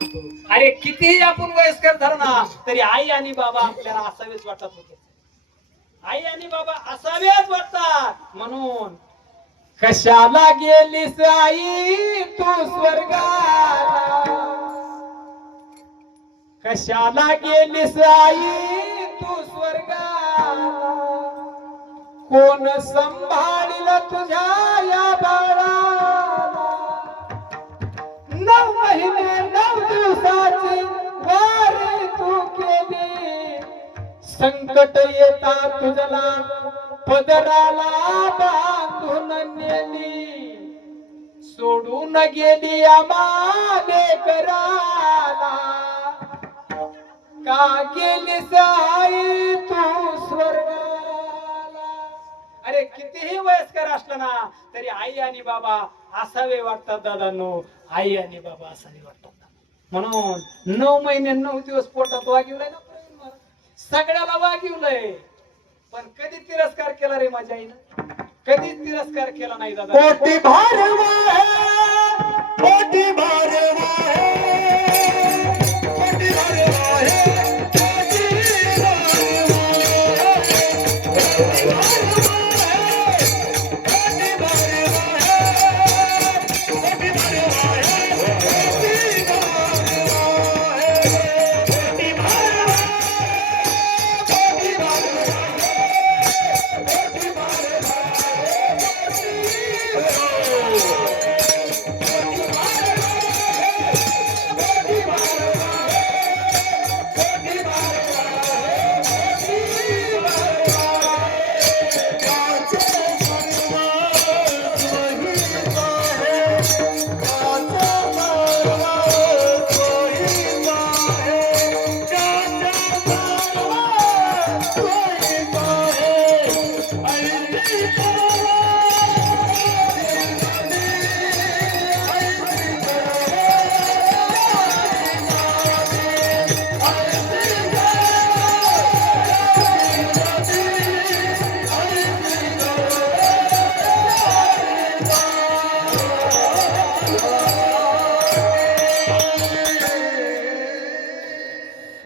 अरे कितीही आपण वयस्कर धरणा तरी आई आणि बाबा आपल्याला असावेच वाटत होते. आई आणि बाबा असावेच वाटतात. म्हणून कशाला गेलीस आई तू स्वर्गाला, कशाला गेलीस आई तू स्वर्गाला, कोण संभाळील तुझ्या या बाळाला. 9 महिने 9 दिवसाची वारी तू केली, संकट येता तुझला पदराला बांधून नेली, सोडून गेली आम्हा लेकराला. का गेलीस आई तू स्वर्गाला. अरे कितीही वयस्कर असलं ना तरी आई आणि बाबा असावे वाटतात दादांनो. आई आणि बाबा असावे वाटतात. म्हणून 9 महिने 9 दिवस पोटात वागिवलंय ना प्रवीण महाराज. सगळ्याला वागिवलंय. पण कधी तिरस्कार केला रे माझ्या आईनं? कधी तिरस्कार केला नाही दादा. पोटी भारवा है, पोटी भारवा है, पोटी भारवा है, पोटी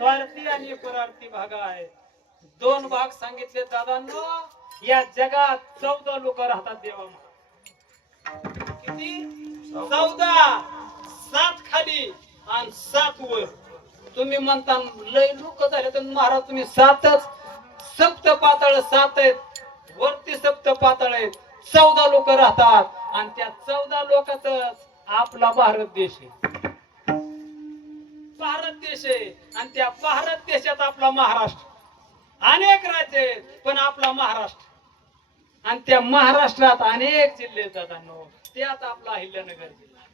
स्वार्थी आणि परार्थी भाग आहे. 2 भाग सांगितले दादांनो. या जगात 14 लोक राहतात देवा. किती? 14. 7 खाली आणि 7 वर. तुम्ही म्हणता लय लोक झाले तर महाराज तुम्ही 7च. सप्त पाताळ 7 आहेत, वरती सप्त पाताळ आहेत. 14 लोक राहतात आणि त्या 14 लोकातच आपला भारत देश आहे. भारत देश आहे आणि त्या भारत देशात आपला महाराष्ट्र. अनेक राज्य आहेत पण आपला महाराष्ट्र. आणि त्या महाराष्ट्रात अनेक जिल्हे जाताना त्यात आपला अहिल्यानगर जिल्हा.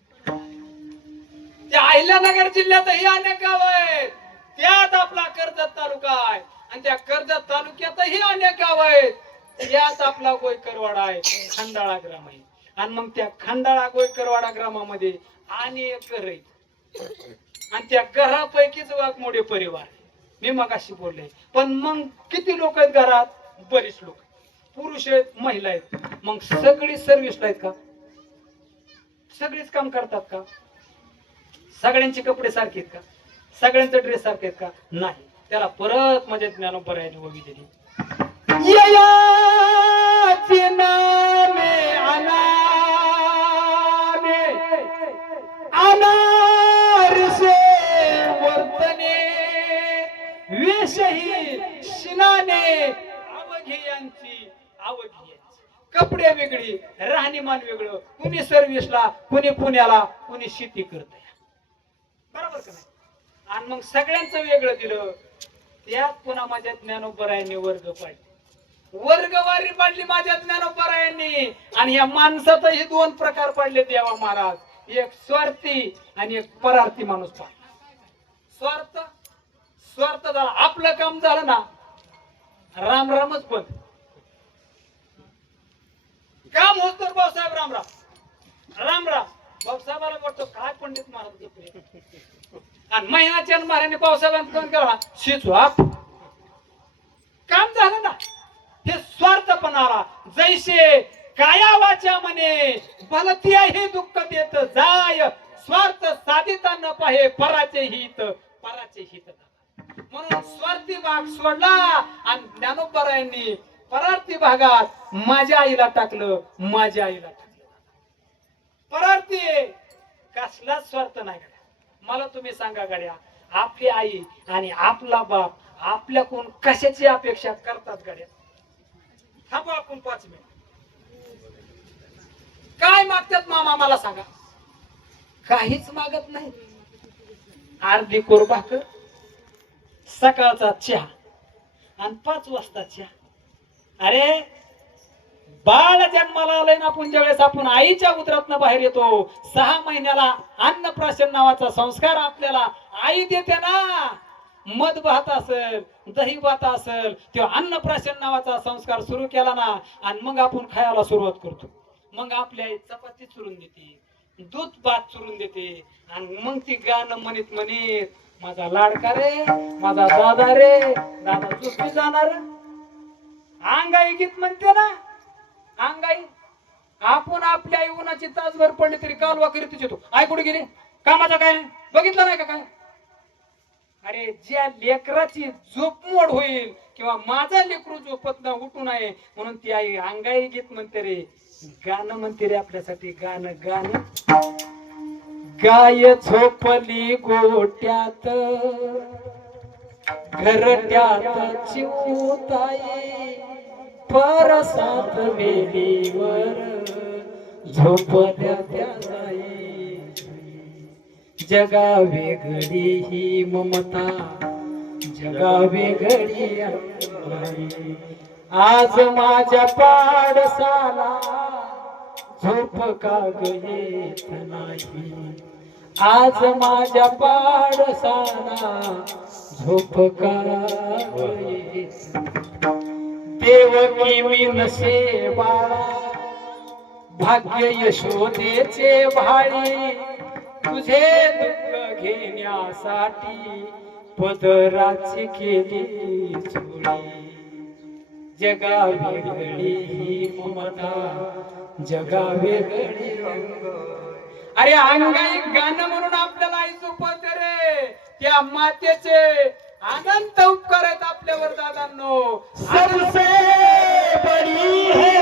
त्या अहिल्यानगर जिल्ह्यातही अनेक गाव आहेत. त्यात आपला कर्जत तालुका आहे आणि त्या कर्जत तालुक्यातही अनेक गाव आहेत. त्यात आपला गोयकरवाडा आहे, खंडाळा ग्राम आहे. आणि मग त्या खंडाळा गोयकरवाडा ग्रामामध्ये अनेक घर आहेत आणि त्या घरापैकीच वाघमोडे परिवार. मी मगाशी बोलले. पण मग किती लोक आहेत घरात? बरीच लोक. पुरुष आहेत, महिला आहेत. मग सगळी सर्व्हिसला आहेत का? सगळीच काम करतात का? सगळ्यांचे कपडे सारखे आहेत का? सगळ्यांचे ड्रेस सारखे आहेत का? नाही. त्याला परत म्हणजे ज्ञानोबरायाने उभी दिली. ययाचे नामे अनाने, अनारसे वर्तने, वेशही शिनाने, अवघेयांची अवघी. कपडे वेगळी, राहणीमान वेगळं. कुणी सर्व्हिसला, कुणी पुण्याला, कुणी शेती करतय. बरोबर का नाही? आणि मग सगळ्यांचं वेगळं दिलं. त्यात पुन्हा माझ्या ज्ञानोबरायांनी वर्ग पाडले. वर्गवारी पाडली माझ्या ज्ञानोबरायांनी. आणि या माणसातही 2 प्रकार पाडले देवा महाराज. एक स्वार्थी आणि एक परार्थी माणूस पाडला. स्वार्थ झाला. आपलं काम झालं ना, राम रामच बंद. काम होत तर भाऊसाहेब राम राम राम राम. भाऊसाहेबाला वाटतो काय पंडित महाराज. आणि महिन्याच्या महाराजांनी भाऊसाहेबांना फोन केला, शिचू आप काम झालं ना. हे स्वार्थपणाला जैसे काया वाचा म्हणे भलती आहे दुःख देत जाय, स्वार्थ साधिता न पाहे पराचे हित म्हणून स्वार्थी भाग सोडला आणि ज्ञानोबरायांनी परार्थी भागात माझ्या आईला टाकलं परार्थी कसलाच स्वार्थ नाही गड्या. मला तुम्ही सांगा गड्या, आपली आई आणि आपला बाप आपल्याकडून कशाची अपेक्षा करतात गड्या? थांबू आपण 5 मिनिट. काय मागतात मामा मला सांगा? काहीच मागत नाही. अर्धी कोर भाकर, सकाळचा चहा आणि 5 वाजता चहा. अरे बाळ जन्माला आलंय ना, आपण ज्यावेळेस आपण आईच्या उदरातनं बाहेर येतो 6 महिन्याला अन्नप्राशन नावाचा संस्कार आपल्याला आई देते ना. मध भात असेल, दही भात असेल, तो अन्नप्राशन नावाचा संस्कार सुरू केला ना आणि मग आपण खायला सुरुवात करतो. मग आपली आई चपाती चुरून देते, दूध भात चुरून देते आणि मग ती गाणं म्हणत माझा लाडका रे, माझा दादा रे, दादा झोपी जाणार. अंगाई गीत म्हणते ना, अंगाई. आपण आपल्या आई उन्हाची तासभर पडली तरी कालवा करीतच येतो. आई कुठे गेली, कामाचा काय नाही, बघितलं नाही का काय? अरे ज्या लेकराची झोप मोड होईल किंवा माझा लेकरू झोपत ना उठू नये म्हणून ती आई अंगाई गीत म्हणते रे, गाणं म्हणते रे आपल्यासाठी. गाणं गाय झोपली गोट्यात घरट्यात चिवताई, परसात वेलीवर झोपल्या त्या जाई. जगा वेगळी ही ममता, जगा वेगळी आई. आज माझ्या पाडसाला झोप का येत नाही, आज माझ्या पाडसाला झोप का येत. देवकी मी नसे बाळा, भाग्य यशोदेचे भाळी, तुझे दुःख घेण्यासाठी पदराची केली चोळी. जगा वेगळी ही ममता, जगा वेगळी अंग. अरे अंगाई गाणं म्हणून आपल्याला आई झोपवते रे. त्या मातेचे अनंत उपकार आहेत आपल्यावर दादांनो. सबसे बड़ी है